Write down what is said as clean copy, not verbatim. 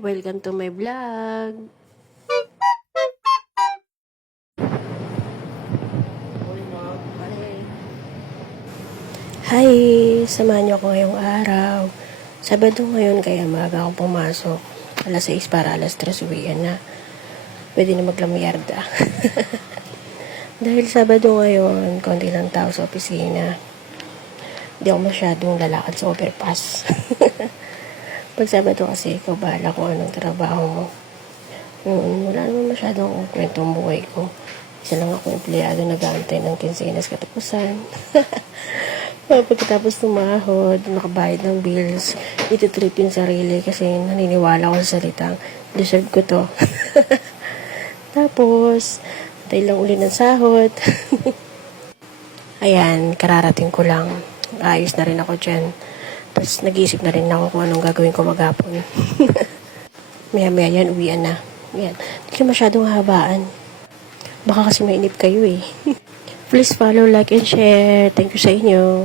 Welcome to my vlog. Hi! Samahan niyo ako ngayong araw. Sabado ngayon kaya maaga akong pumasok. Alas 6 para alas 3 uwian na. Pwede na maglamyarda. Dahil Sabado ngayon, konti lang tao sa opisina. Hindi ako masyadong lalakad sa overpass. Pag Sabado kasi, ikaw bahala kung anong trabaho mo. Wala naman masyadong kwentong buhay ko. Isa lang ako empleyado nag-aantay ng kinsenas katapusan. Pagkatapos tumahod, nakabayad ng bills, ititrip yung sarili kasi naniniwala ko sa salitang, deserve ko to. Tapos, antay lang uli ng sahod. Ayan, kararating ko lang. Ayos na rin ako dyan. Tapos nag-iisip na rin ako kung anong gagawin ko maghapon. Maya-maya yan, uwian na. Yan. Hindi ko masyadong habaan. Baka kasi mainip kayo eh. Please follow, like, and share. Thank you sa inyo.